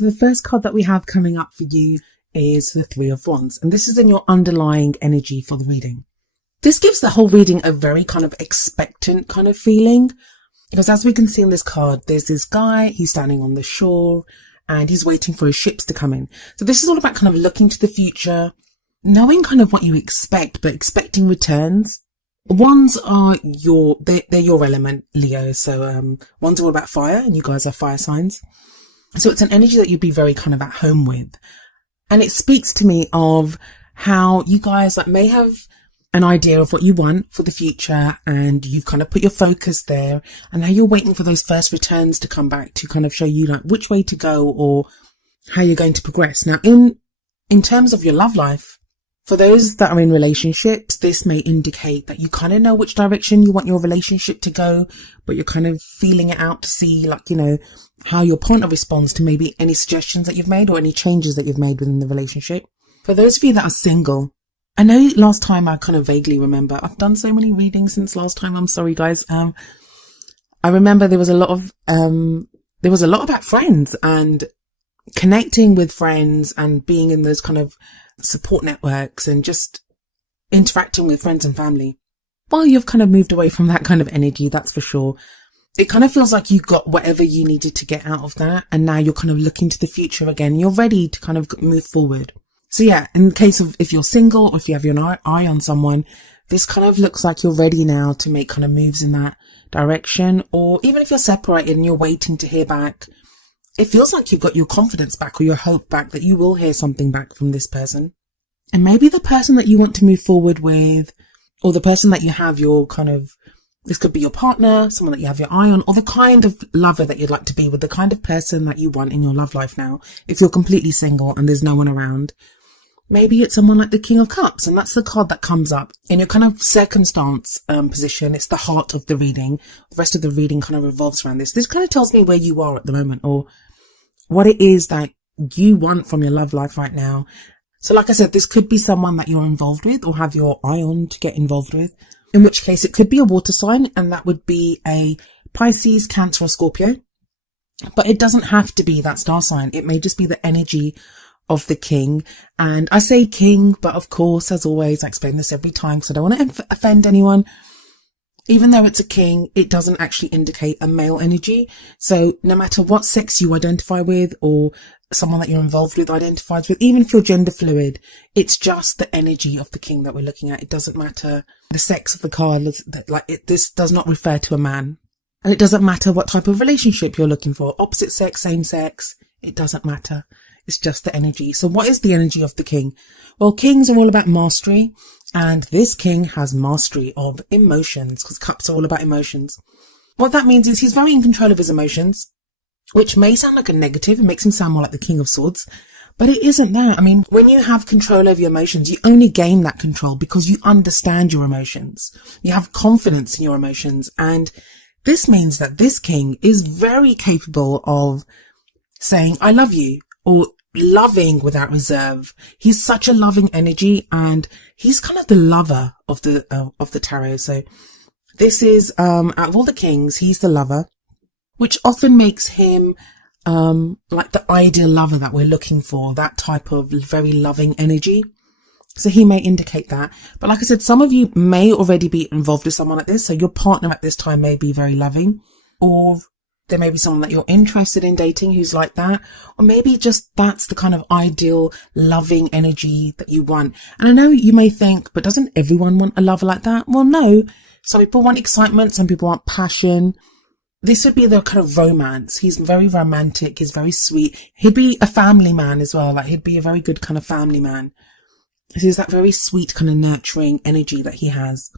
So the first card that we have coming up for you is the Three of Wands, and this is in your underlying energy for the reading. This gives the whole reading a very kind of expectant kind of feeling, because as we can see in this card, there's this guy, he's standing on the shore and he's waiting for his ships to come in. So this is all about kind of looking to the future, knowing kind of what you expect, but expecting returns. Wands are they're your element, Leo. So wands are all about fire, and you guys are fire signs. So it's an energy that you'd be very kind of at home with. And it speaks to me of how you guys may have an idea of what you want for the future, and you've kind of put your focus there, and now you're waiting for those first returns to come back to kind of show you which way to go or how you're going to progress. Now, in terms of your love life, for those that are in relationships, this may indicate that you kind of know which direction you want your relationship to go, but you're kind of feeling it out to see how your partner responds to maybe any suggestions that you've made or any changes that you've made within the relationship. For those of you that are single, I know last time I kind of vaguely remember, I've done so many readings since last time. I'm sorry, guys. I remember there was a lot about friends and connecting with friends and being in those kind of support networks and just interacting with friends and family. Well, you've kind of moved away from that kind of energy, that's for sure. It kind of feels like you got whatever you needed to get out of that, and now you're kind of looking to the future again. You're ready to kind of move forward. So yeah, in the case of if you're single or if you have your eye on someone, this kind of looks like you're ready now to make kind of moves in that direction. Or even if you're separated and you're waiting to hear back, it feels like you've got your confidence back or your hope back that you will hear something back from this person. And maybe the person that you want to move forward with, or the person that you have your this could be your partner, someone that you have your eye on, or the kind of lover that you'd like to be with, the kind of person that you want in your love life now. If you're completely single and there's no one around, maybe it's someone like the King of Cups, and that's the card that comes up in your kind of circumstance position. It's the heart of the reading. The rest of the reading kind of revolves around this. This kind of tells me where you are at the moment, or what it is that you want from your love life right now. So like I said, this could be someone that you're involved with or have your eye on to get involved with, in which case it could be a water sign, and that would be a Pisces, Cancer or Scorpio. But it doesn't have to be that star sign. It may just be the energy of the king. And I say king, but of course, as always, I explain this every time because I don't want to offend anyone. Even though it's a king, it doesn't actually indicate a male energy. So no matter what sex you identify with or someone that you're involved with identifies with, even if you're gender fluid, it's just the energy of the king that we're looking at. It doesn't matter the sex of the card. This does not refer to a man. And it doesn't matter what type of relationship you're looking for. Opposite sex, same sex. It doesn't matter. It's just the energy. So what is the energy of the king? Well, kings are all about mastery. And this king has mastery of emotions, because cups are all about emotions. What that means is he's very in control of his emotions, which may sound like a negative. It makes him sound more like the King of Swords, but it isn't that. I mean, when you have control over your emotions, you only gain that control because you understand your emotions. You have confidence in your emotions. And this means that this king is very capable of saying, I love you, or loving without reserve. He's such a loving energy, and he's kind of the lover of the tarot. So this is, out of all the kings, he's the lover, which often makes him like the ideal lover that we're looking for, that type of very loving energy. So he may indicate that. But like I said, some of you may already be involved with someone like this. So your partner at this time may be very loving, or there may be someone that you're interested in dating who's like that, or maybe just that's the kind of ideal loving energy that you want. And I know you may think, but doesn't everyone want a lover like that? Well, no. Some people want excitement, some people want passion. This would be the kind of romance. He's very romantic. He's very sweet. He'd be a family man as well. Like, he'd be a very good kind of family man. He's that very sweet kind of nurturing energy that he has.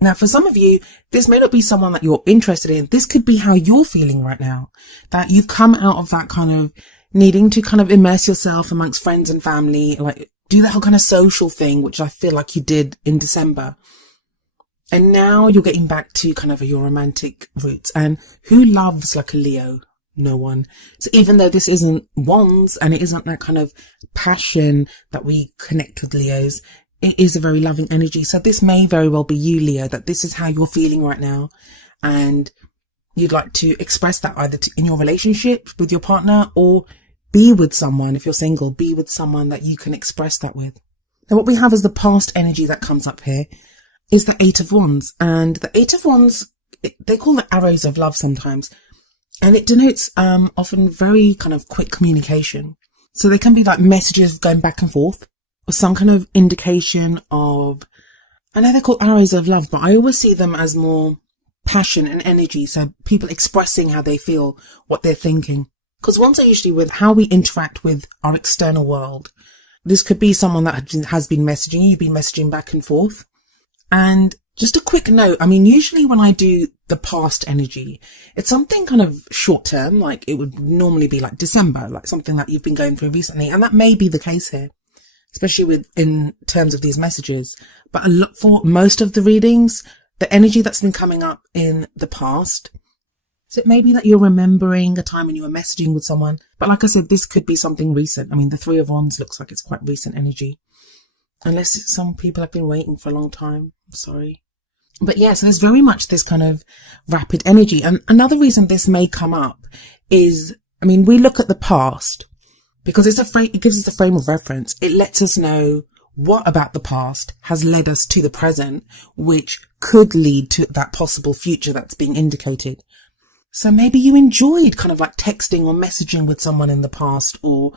Now, for some of you, this may not be someone that you're interested in. This could be how you're feeling right now, that you've come out of that kind of needing to kind of immerse yourself amongst friends and family, like do that whole kind of social thing, which I feel like you did in December. And now you're getting back to kind of your romantic roots. And who loves like a Leo? No one. So even though this isn't wands and it isn't that kind of passion that we connect with Leos, it is a very loving energy. So this may very well be you, Leo, that this is how you're feeling right now. And you'd like to express that either in your relationship with your partner, or be with someone, if you're single, be with someone that you can express that with. Now what we have as the past energy that comes up here is the Eight of Wands. And the Eight of Wands, they call it arrows of love sometimes. And it denotes often very kind of quick communication. So they can be like messages going back and forth, or some kind of indication of, I know they're called arrows of love, but I always see them as more passion and energy. So people expressing how they feel, what they're thinking. Because wands are usually with how we interact with our external world. This could be someone that has been messaging you, you've been messaging back and forth. And just a quick note, I mean, usually when I do the past energy, it's something kind of short term, like it would normally be like December, like something that you've been going through recently. And that may be the case here, especially in terms of these messages. But for most of the readings, the energy that's been coming up in the past, so it may be that you're remembering a time when you were messaging with someone. But like I said, this could be something recent. I mean, the Three of Wands looks like it's quite recent energy. Unless some people have been waiting for a long time. I'm sorry. But yeah, so there's very much this kind of rapid energy. And another reason this may come up is, I mean, we look at the past because it gives us a frame of reference. It lets us know what about the past has led us to the present, which could lead to that possible future that's being indicated. So maybe you enjoyed kind of like texting or messaging with someone in the past, or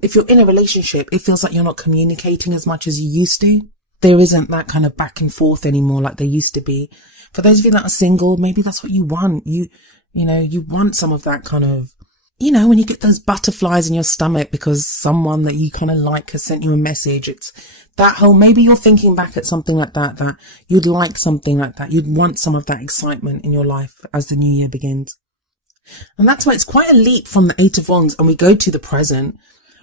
if you're in a relationship, it feels like you're not communicating as much as you used to. There isn't that kind of back and forth anymore like there used to be. For those of you that are single, maybe that's what you want. You want some of that kind of, when you get those butterflies in your stomach because someone that you kind of like has sent you a message. It's that whole, maybe you're thinking back at something like that you'd like something like that. You'd want some of that excitement in your life as the new year begins. And that's why it's quite a leap from the Eight of Wands and we go to the present,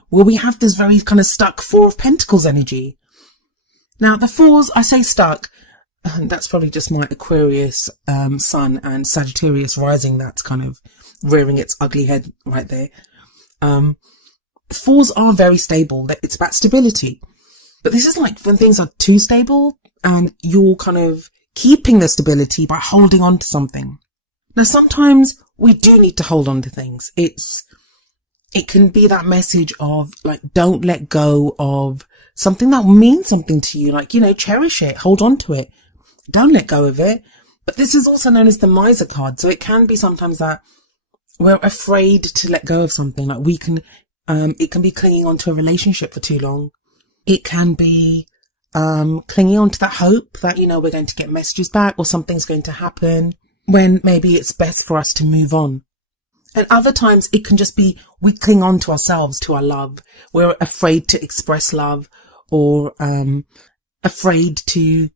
where we have this very kind of stuck Four of Pentacles energy. Now, the fours, I say stuck, and that's probably just my Aquarius sun and Sagittarius rising that's kind of rearing its ugly head right there. Fours are very stable. It's about stability. But this is like when things are too stable and you're kind of keeping the stability by holding on to something. Now, sometimes we do need to hold on to things. It can be that message of like, don't let go of something that means something to you. Like, cherish it, hold on to it. Don't let go of it. But this is also known as the Miser card. So it can be sometimes that we're afraid to let go of something. Like it can be clinging on to a relationship for too long. It can be, clinging on to that hope that, we're going to get messages back or something's going to happen when maybe it's best for us to move on. And other times it can just be we cling on to ourselves, to our love. We're afraid to express love or afraid to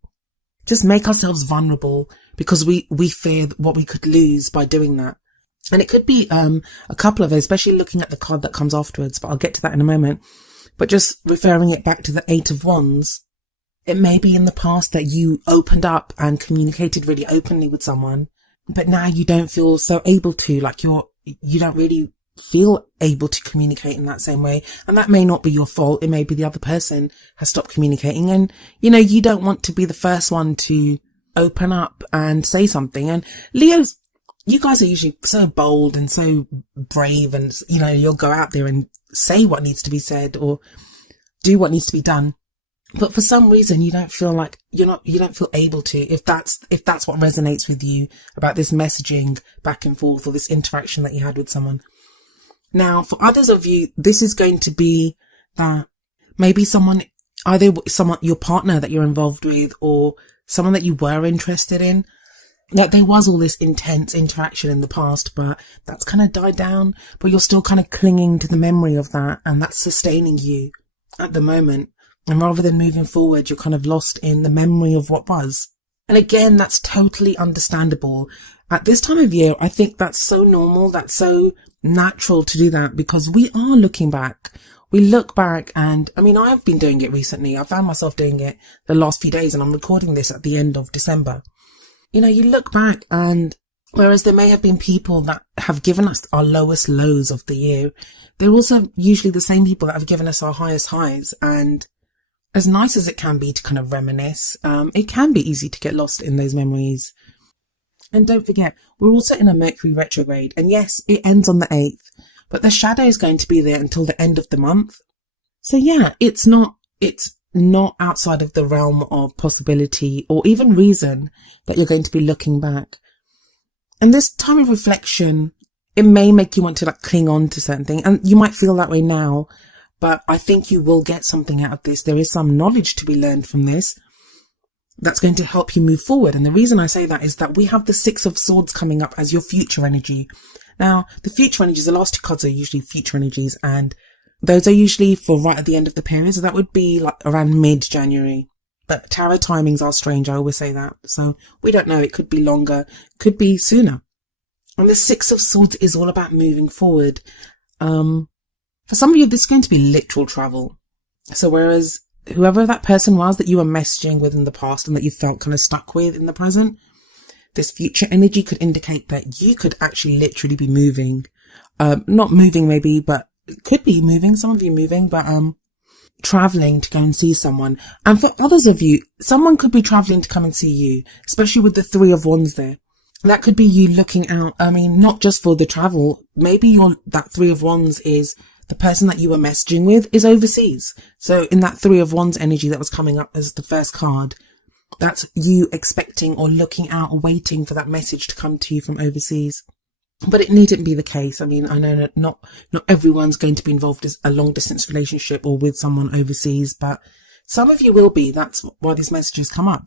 just make ourselves vulnerable because we fear what we could lose by doing that. And it could be a couple of those, especially looking at the card that comes afterwards, but I'll get to that in a moment. But just referring it back to the Eight of Wands, it may be in the past that you opened up and communicated really openly with someone, but now you don't feel so able to, like you don't really feel able to communicate in that same way. And that may not be your fault. It may be the other person has stopped communicating and, you don't want to be the first one to open up and say something. And Leos, you guys are usually so bold and so brave and, you'll go out there and say what needs to be said or do what needs to be done. But for some reason, you don't feel like you don't feel able to, if that's what resonates with you about this messaging back and forth or this interaction that you had with someone. Now, for others of you, this is going to be that maybe either your partner that you're involved with or someone that you were interested in. Like there was all this intense interaction in the past, but that's kind of died down, but you're still kind of clinging to the memory of that and that's sustaining you at the moment. And rather than moving forward, you're kind of lost in the memory of what was. And again, that's totally understandable. At this time of year, I think that's so normal, that's so natural to do that because we are looking back. We look back and, I've been doing it recently. I found myself doing it the last few days and I'm recording this at the end of December. You look back and whereas there may have been people that have given us our lowest lows of the year, they're also usually the same people that have given us our highest highs. And as nice as it can be to kind of reminisce, it can be easy to get lost in those memories. And don't forget, we're also in a Mercury retrograde. And yes, it ends on the 8th, but the shadow is going to be there until the end of the month. So yeah, it's not outside of the realm of possibility or even reason that you're going to be looking back. And this time of reflection, it may make you want to like cling on to certain things, and you might feel that way now, but I think you will get something out of this. There is some knowledge to be learned from this that's going to help you move forward. And the reason I say that is that we have the Six of Swords coming up as your future energy. Now, the future energies, the last two cards are usually future energies, and those are usually for right at the end of the period. So that would be like around mid-January. But tarot timings are strange. I always say that. So we don't know. It could be longer, could be sooner. And the Six of Swords is all about moving forward. For some of you, this is going to be literal travel. So whereas whoever that person was that you were messaging with in the past and that you felt kind of stuck with in the present, this future energy could indicate that you could actually literally be moving. Not moving maybe, but it could be moving. Some of you moving, but traveling to go and see someone. And for others of you, someone could be traveling to come and see you, especially with the Three of Wands there. That could be you looking out. I mean, not just for the travel. Maybe that Three of Wands is the person that you were messaging with is overseas. So in that Three of Wands energy that was coming up as the first card, that's you expecting or looking out or waiting for that message to come to you from overseas. But it needn't be the case. I mean, I know that not everyone's going to be involved in a long distance relationship or with someone overseas, but some of you will be. That's why these messages come up.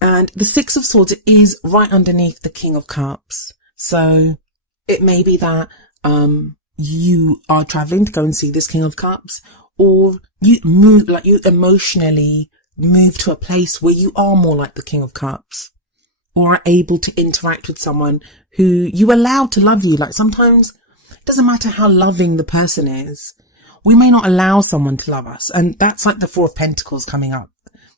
And the Six of Swords is right underneath the King of Cups. So it may be that you are traveling to go and see this King of Cups, or you move, like you emotionally move to a place where you are more like the King of Cups, or are able to interact with someone who you allow to love you. Like sometimes it doesn't matter how loving the person is, we may not allow someone to love us. And that's like the Four of Pentacles coming up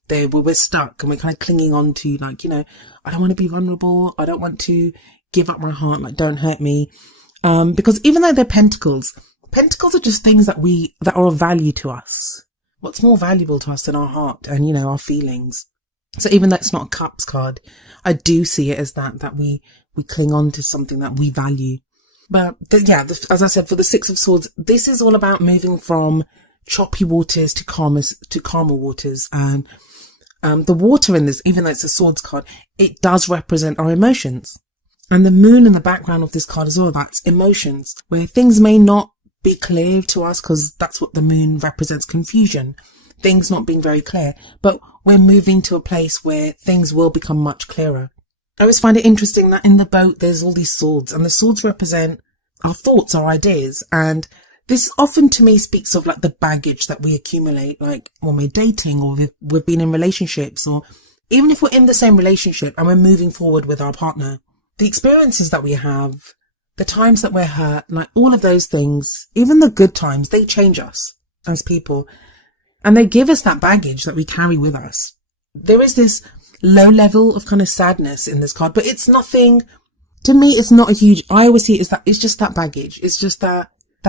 there, where we're stuck and we're kind of clinging on to, like, you know, I don't want to be vulnerable. I don't want to give up my heart. Like, don't hurt me. Because even though they're pentacles are just things that are of value to us. What's more valuable to us than our heart and, you know, our feelings? So even though it's not a cups card, I do see it as that we cling on to something that we value. But as I said, for the Six of Swords, this is all about moving from choppy waters to calmer waters. And the water in this, even though it's a swords card, it does represent our emotions. And the moon in the background of this card is all about emotions, where things may not be clear to us, because that's what the moon represents, confusion, things not being very clear, but we're moving to a place where things will become much clearer. I always find it interesting that in the boat there's all these swords, and the swords represent our thoughts, our ideas, and this often to me speaks of like the baggage that we accumulate, like when we're dating or we've been in relationships, or even if we're in the same relationship and we're moving forward with our partner. The experiences that we have, the times that we're hurt, like all of those things, even the good times, they change us as people. And they give us that baggage that we carry with us. There is this low level of kind of sadness in this card, but it's nothing, to me, it's not a huge, I always see it as that, it's just that baggage. It's just that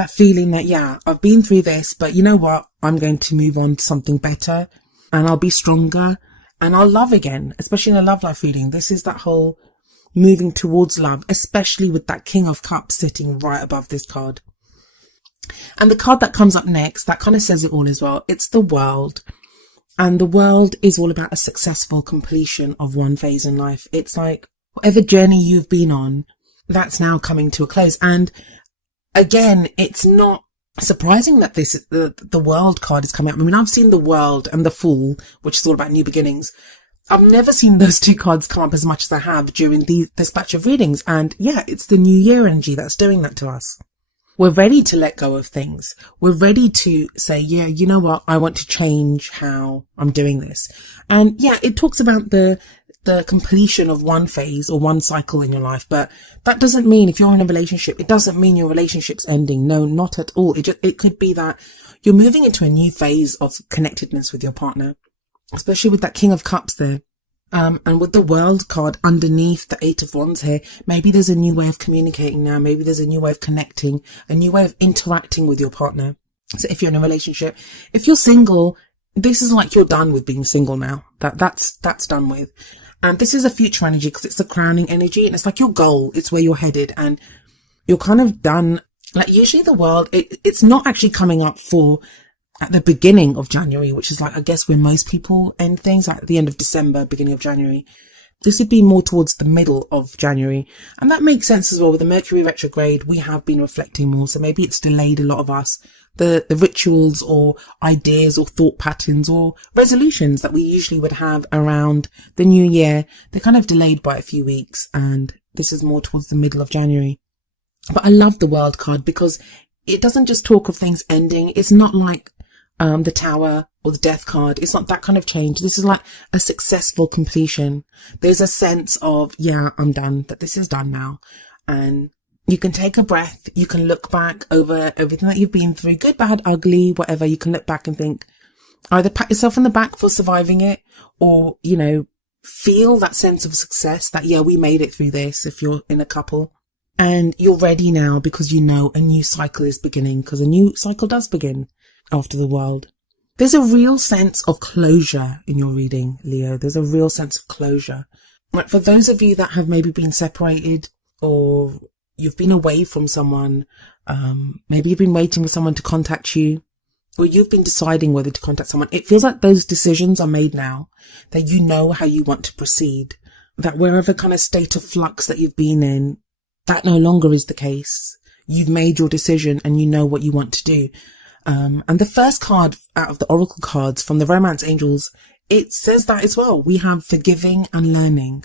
feeling that, yeah, I've been through this, but you know what? I'm going to move on to something better, and I'll be stronger, and I'll love again, especially in a love life reading. This is that whole moving towards love, especially with that King of Cups sitting right above this card. And the card that comes up next, that kind of says it all as well. It's the World. And the World is all about a successful completion of one phase in life. It's like whatever journey you've been on, that's now coming to a close. And again, it's not surprising that the World card is coming up. I mean, I've seen the World and the Fool, which is all about new beginnings. I've never seen those two cards come up as much as I have during this batch of readings. And yeah, it's the New Year energy that's doing that to us. We're ready to let go of things. We're ready to say, yeah, you know what? I want to change how I'm doing this. And yeah, it talks about the completion of one phase or one cycle in your life. But that doesn't mean if you're in a relationship, it doesn't mean your relationship's ending. No, not at all. It could be that you're moving into a new phase of connectedness with your partner, especially with that King of Cups there. And with the World card underneath the Eight of Wands here, maybe there's a new way of communicating now. Maybe there's a new way of connecting, a new way of interacting with your partner. So if you're in a relationship, if you're single, this is like you're done with being single now. That's done with. And this is a future energy because it's the crowning energy, and it's like your goal. It's where you're headed, and you're kind of done Like usually the world, it's not actually coming up for at the beginning of January, which is like, I guess when most people end things, like at the end of December, beginning of January. This would be more towards the middle of January. And that makes sense as well. With the Mercury retrograde, we have been reflecting more. So maybe it's delayed a lot of us. The rituals or ideas or thought patterns or resolutions that we usually would have around the new year, they're kind of delayed by a few weeks. And this is more towards the middle of January. But I love the World card because it doesn't just talk of things ending. It's not like the Tower or the Death card. It's not that kind of change. This is like a successful completion. There's a sense of, yeah, I'm done, that this is done now. And you can take a breath. You can look back over everything that you've been through, good, bad, ugly, whatever. You can look back and think, either pat yourself on the back for surviving it, or, you know, feel that sense of success that, yeah, we made it through this if you're in a couple. And you're ready now because you know a new cycle is beginning, because a new cycle does begin after the World. There's a real sense of closure in your reading, Leo. There's a real sense of closure. Like for those of you that have maybe been separated, or you've been away from someone, maybe you've been waiting for someone to contact you, or you've been deciding whether to contact someone. It feels like those decisions are made now, that you know how you want to proceed, that wherever kind of state of flux that you've been in, that no longer is the case. You've made your decision and you know what you want to do. And the first card out of the Oracle cards from the Romance Angels, it says that as well. We have forgiving and learning.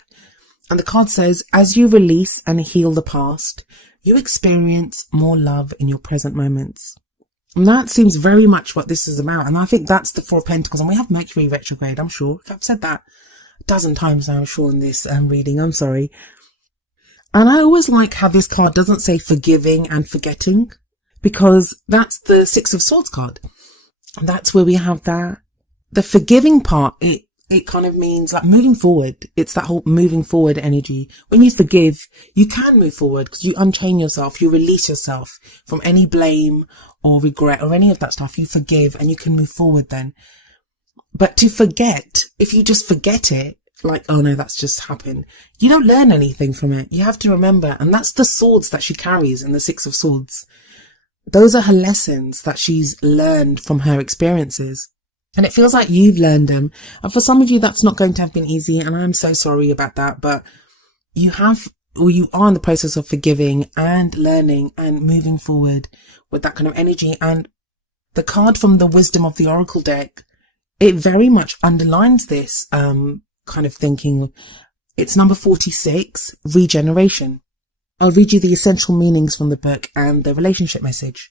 And the card says, as you release and heal the past, you experience more love in your present moments. And that seems very much what this is about. And I think that's the Four of Pentacles. And we have Mercury retrograde, I'm sure. I've said that a dozen times now, I'm sure, in this reading. I'm sorry. And I always like how this card doesn't say forgiving and forgetting, because that's the Six of Swords card. And that's where we have that. The forgiving part, it kind of means like moving forward. It's that whole moving forward energy. When you forgive, you can move forward because you unchain yourself, you release yourself from any blame or regret or any of that stuff. You forgive and you can move forward then. But to forget, if you just forget it, like, oh no, that's just happened, you don't learn anything from it. You have to remember. And that's the swords that she carries in the Six of Swords. Those are her lessons that she's learned from her experiences. And it feels like you've learned them. And for some of you, that's not going to have been easy. And I'm so sorry about that. But you have, or you are in the process of forgiving and learning and moving forward with that kind of energy. And the card from the Wisdom of the Oracle deck, it very much underlines this kind of thinking. It's number 46, regeneration. I'll read you the essential meanings from the book and the relationship message.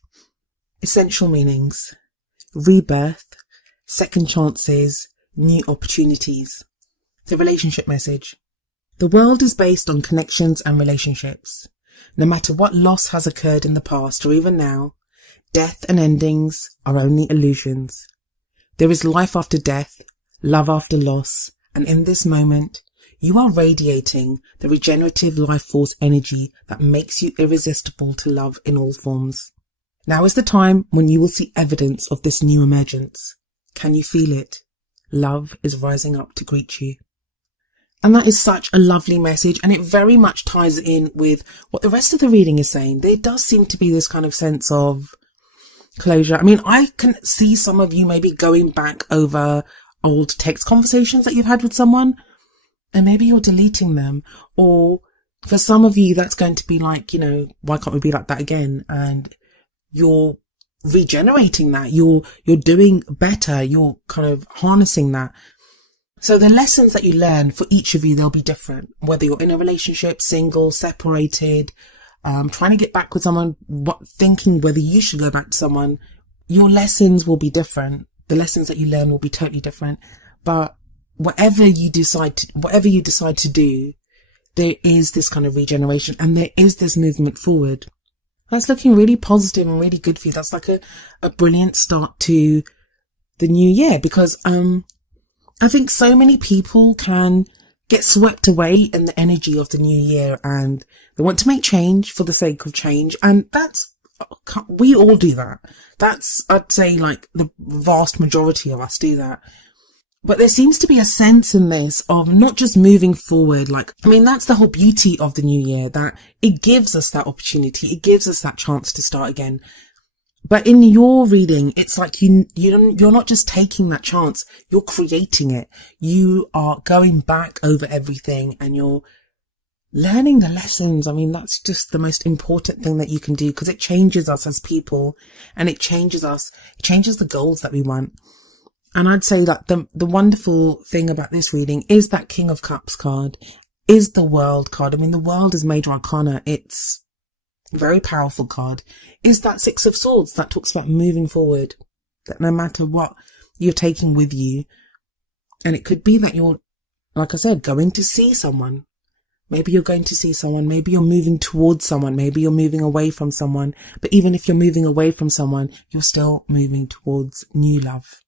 Essential meanings: rebirth, second chances, new opportunities. The relationship message: the world is based on connections and relationships. No matter what loss has occurred in the past or even now, death and endings are only illusions. There is life after death, love after loss, and in this moment, you are radiating the regenerative life force energy that makes you irresistible to love in all forms. Now is the time when you will see evidence of this new emergence. Can you feel it? Love is rising up to greet you. And that is such a lovely message, and it very much ties in with what the rest of the reading is saying. There does seem to be this kind of sense of closure. I mean, I can see some of you maybe going back over old text conversations that you've had with someone, and maybe you're deleting them. Or for some of you, that's going to be like, you know, why can't we be like that again? And you're regenerating that. You're doing better. You're kind of harnessing that. So the lessons that you learn for each of you, they'll be different. Whether you're in a relationship, single, separated, trying to get back with someone, thinking whether you should go back to someone, your lessons will be different. The lessons that you learn will be totally different. But whatever you decide to do, there is this kind of regeneration and there is this movement forward. That's looking really positive and really good for you. That's like a brilliant start to the new year, because I think so many people can get swept away in the energy of the new year and they want to make change for the sake of change. And we all do that. I'd say like the vast majority of us do that. But there seems to be a sense in this of not just moving forward. Like, I mean, that's the whole beauty of the new year, that it gives us that opportunity. It gives us that chance to start again. But in your reading, it's like you're not just taking that chance, you're creating it. You are going back over everything and you're learning the lessons. I mean, that's just the most important thing that you can do, because it changes us as people, and it changes the goals that we want. And I'd say that the wonderful thing about this reading is that King of Cups card, is the World card. I mean, the World is Major Arcana. It's a very powerful card. Is that Six of Swords that talks about moving forward, that no matter what you're taking with you. And it could be that you're, like I said, going to see someone. Maybe you're going to see someone. Maybe you're moving towards someone. Maybe you're moving away from someone. But even if you're moving away from someone, you're still moving towards new love.